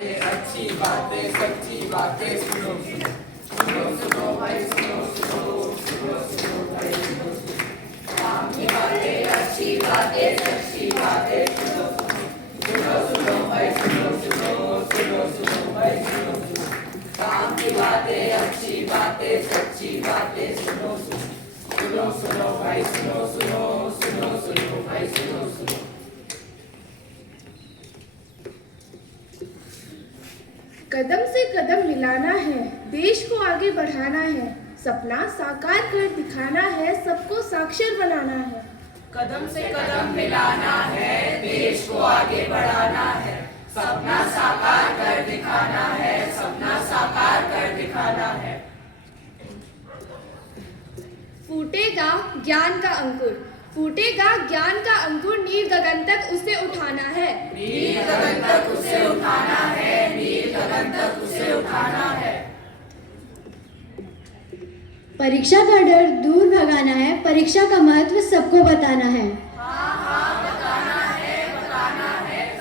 अच्छी बातें सच्ची बातें सुनो सुनो सुनो सुनो भाई सुनो सुनो सुनो सुनो भाई सुनो सुनो काम की बातें अच्छी बातें सच्ची बातें सुनो सुनो सुनो सुनो भाई सुनो सुनो सुनो सुनो भाई सुनो सुनो काम की बातें अच्छी बातें सच्ची बातें सुनो सुनो सुनो सुनो भाई सुनो सुनो सुनो सुनो भाई सुनो सुनो। कदम से कदम मिलाना है, देश को आगे बढ़ाना है, सपना साकार कर दिखाना है, सबको साक्षर बनाना है। कदम से कदम मिलाना है, देश को आगे बढ़ाना है, सपना साकार कर दिखाना है, सपना साकार कर दिखाना है। फूटेगा ज्ञान का अंकुर, फूटेगा ज्ञान का अंकुर, नील गगन तक उसे उठाना है, नील गगन तक उसे उठाना है, नील गगन तक उसे उठाना है। परीक्षा का डर दूर भगाना है, परीक्षा का महत्व सबको बताना है। हाँ बताना है,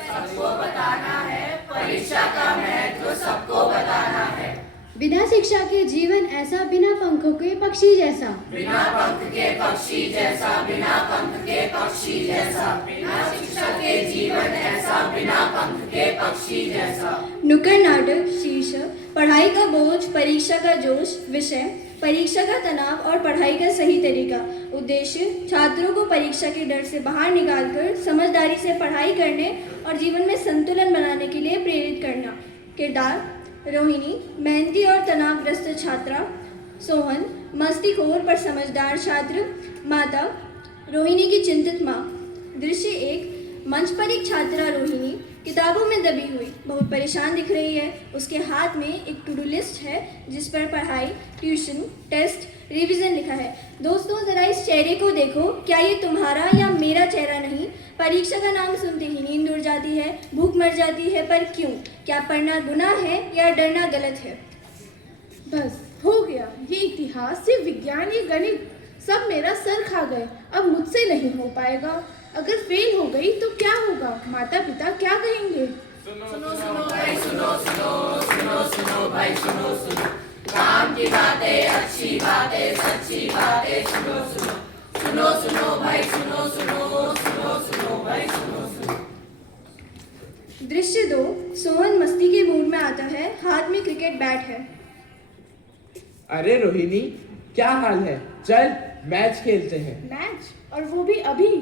सबको बताना है, परीक्षा का महत्व सबको बताना है। बिना शिक्षा के जीवन ऐसा, बिना पंखों के पक्षी जैसा, बिना पंख के पक्षी जैसा, बिना पंख के पक्षी जैसा, बिना शिक्षा के जीवन ऐसा, बिना पंख के पक्षी जैसा। नुक्कड़ नाटक शीर्षक पढ़ाई का बोझ, परीक्षा का जोश, विषय परीक्षा का तनाव और पढ़ाई का सही तरीका। उद्देश्य छात्रों को परीक्षा के डर से बाहर निकालकर समझदारी से पढ़ाई करने और जीवन में संतुलन बनाने के लिए प्रेरित करना। किरदार रोहिणी मेहनती और तनावग्रस्त छात्रा, सोहन मस्तीखोर पर समझदार छात्र, माता रोहिणी की चिंतित माँ। दृश्य 1। मंच पर एक छात्रा रोहिणी किताबों में दबी हुई बहुत परेशान दिख रही है। उसके हाथ में एक टू डू लिस्ट है जिस पर पढ़ाई, ट्यूशन, टेस्ट, रिवीजन लिखा है। दोस्तों जरा इस चेहरे को देखो, क्या ये तुम्हारा या मेरा चेहरा नहीं? परीक्षा का नाम सुनते ही नींद उड़ जाती है, भूख मर जाती है, पर क्यों? क्या पढ़ना गुनाह है या डरना गलत है? बस हो गया, ये इतिहास, ये विज्ञान, ये गणित सब मेरा सर खा गए। अब मुझसे नहीं हो पाएगा। अगर फेल हो गई तो क्या होगा? माता पिता क्या कहेंगे? सुनो सुनो भाई सुनो सुनो सुनो सुनो भाई सुनो सुनो काम की बातें अच्छी बातें सच्ची बातें सुनो सुनो सुनो सुनो भाई सुनो सुनो सुनो सुनो भाई सुनो सुनो। दृश्य 2। सोहन मस्ती के मूड में आता है, हाथ में क्रिकेट बैट है। अरे रोहिणी, क्या हाल है? चल मैच खेलते हैं। मैच? और वो भी अभी?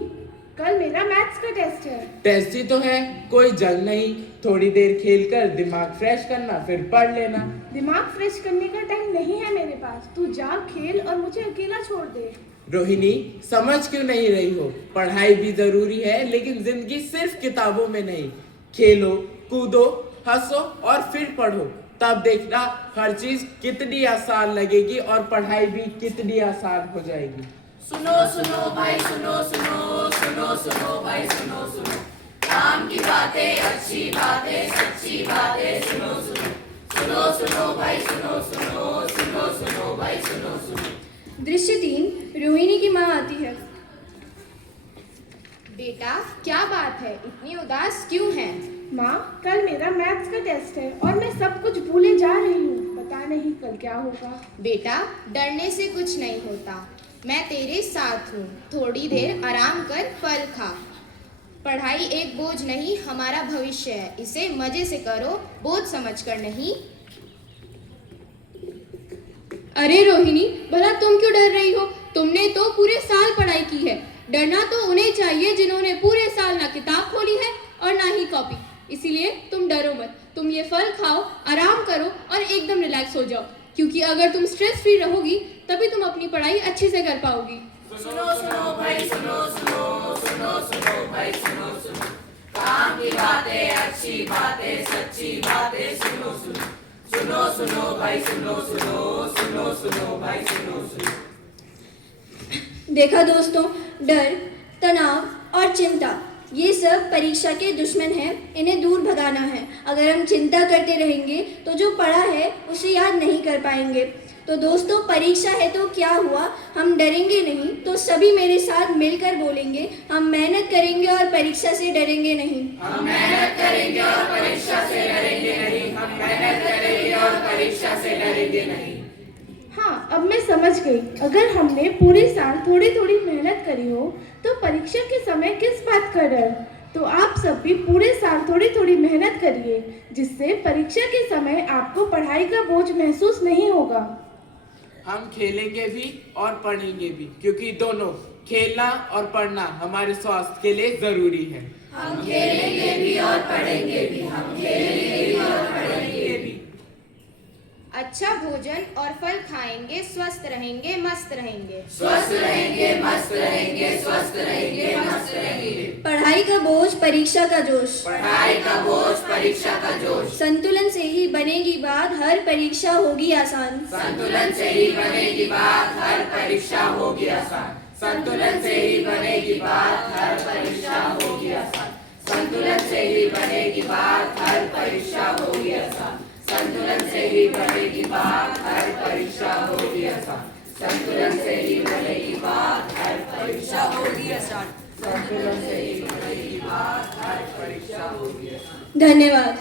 कल मेरा मैथ्स का टेस्ट है। टेस्ट ही तो है, कोई जंग नहीं। थोड़ी देर खेलकर दिमाग फ्रेश करना, फिर पढ़ लेना। दिमाग फ्रेश करने का टाइम नहीं है मेरे पास। तू जा खेल और मुझे अकेला छोड़ दे। रोहिणी, समझ क्यों नहीं रही हो? पढ़ाई भी जरूरी है, लेकिन जिंदगी सिर्फ किताबों में नहीं। खेलो, कूदो, हंसो और फिर पढ़ो, तब देखना हर चीज कितनी आसान लगेगी और पढ़ाई भी कितनी आसान हो जाएगी। सुनो सुनो भाई सुनो सुनो सुनो सुनो भाई सुनो सुनो काम की बातें अच्छी बातें सच्ची बातें सुनो सुनो सुनो सुनो भाई सुनो सुनो सुनो सुनो भाई सुनो सुनो। दृश्य 3। रोहिणी की माँ आती है। बेटा क्या बात है, इतनी उदास क्यों है? माँ, कल मेरा मैथ्स का टेस्ट है और मैं सब कुछ भूले जा रही हूँ। पता नहीं कल क्या होगा। बेटा डरने से कुछ नहीं होता, मैं तेरे साथ हूँ। थोड़ी देर आराम कर, फल खा। पढ़ाई एक बोझ नहीं, हमारा भविष्य है, इसे मजे से करो, बोझ समझकर नहीं। अरे रोहिणी, भला तुम क्यों डर रही हो? तुमने तो पूरे साल पढ़ाई की है। डरना तो उन्हें चाहिए जिन्होंने पूरे साल ना किताब खोली है और ना ही कॉपी। इसीलिए तुम डरो मत, तुम ये फल खाओ, आराम करो और एकदम रिलैक्स हो जाओ, क्योंकि अगर तुम स्ट्रेस फ्री रहोगी तभी तुम अपनी पढ़ाई अच्छे से कर पाओगी। सुनो सुनो भाई सुनो सुनो सुनो सुनो भाई सुनो सुनो काम की बातें अच्छी बातें सच्ची बातें सुनो सुनो सुनो सुनो भाई सुनो सुनो सुनो सुनो भाई सुनो सुनो। देखा दोस्तों, डर, तनाव और चिंता ये सब परीक्षा के दुश्मन हैं, इन्हें दूर भगाना है। अगर हम चिंता करते रहेंगे तो जो पढ़ा है उसे याद नहीं कर पाएंगे। तो दोस्तों, परीक्षा है तो क्या हुआ, हम डरेंगे नहीं। तो सभी मेरे साथ मिलकर बोलेंगे, हम मेहनत करेंगे और परीक्षा से डरेंगे नहीं। हम मेहनत करेंगे और परीक्षा से डरेंगे नहीं। करेंगे नहीं। हाँ, अब मैं समझ गई। अगर हमने पूरे साल थोड़ी थोड़ी मेहनत करी हो तो परीक्षा के समय किस बात का डर। तो आप सब भी पूरे साल थोड़ी थोड़ी मेहनत करिए, जिससे परीक्षा के समय आपको पढ़ाई का बोझ महसूस नहीं होगा। हम खेलेंगे भी और पढ़ेंगे भी, क्योंकि दोनों खेलना और पढ़ना हमारे स्वास्थ्य के लिए जरूरी है। हम खेलेंगे भी और पढ़ेंगे भी, हम खेलेंगे भी और पढ़ेंगे भी। अच्छा भोजन और फल खाएंगे, स्वस्थ रहेंगे, मस्त रहेंगे। स्वस्थ रहेंगे, मस्त रहेंगे, स्वस्थ रहेंगे, मस्त रहेंगे। पढ़ाई का बोझ, परीक्षा का जोश। पढ़ाई का बोझ, परीक्षा का जोश। संतुलन से ही बनेगी बात, हर परीक्षा होगी आसान। संतुलन से ही बनेगी बात, हर परीक्षा होगी आसान। संतुलन से ही बनेगी बात, हर परीक्षा होगी आसान। संतुलन से ही बनेगी बात, हर परीक्षा होगी आसान। संतुलन से ही बनेगी बात, हर परीक्षा होगी आसान। संतुलन से ही बनेगी बात, हर परीक्षा होगी आसान। संतुलन से ही बनेगी बात, हर परीक्षा होगी आसान। धन्यवाद।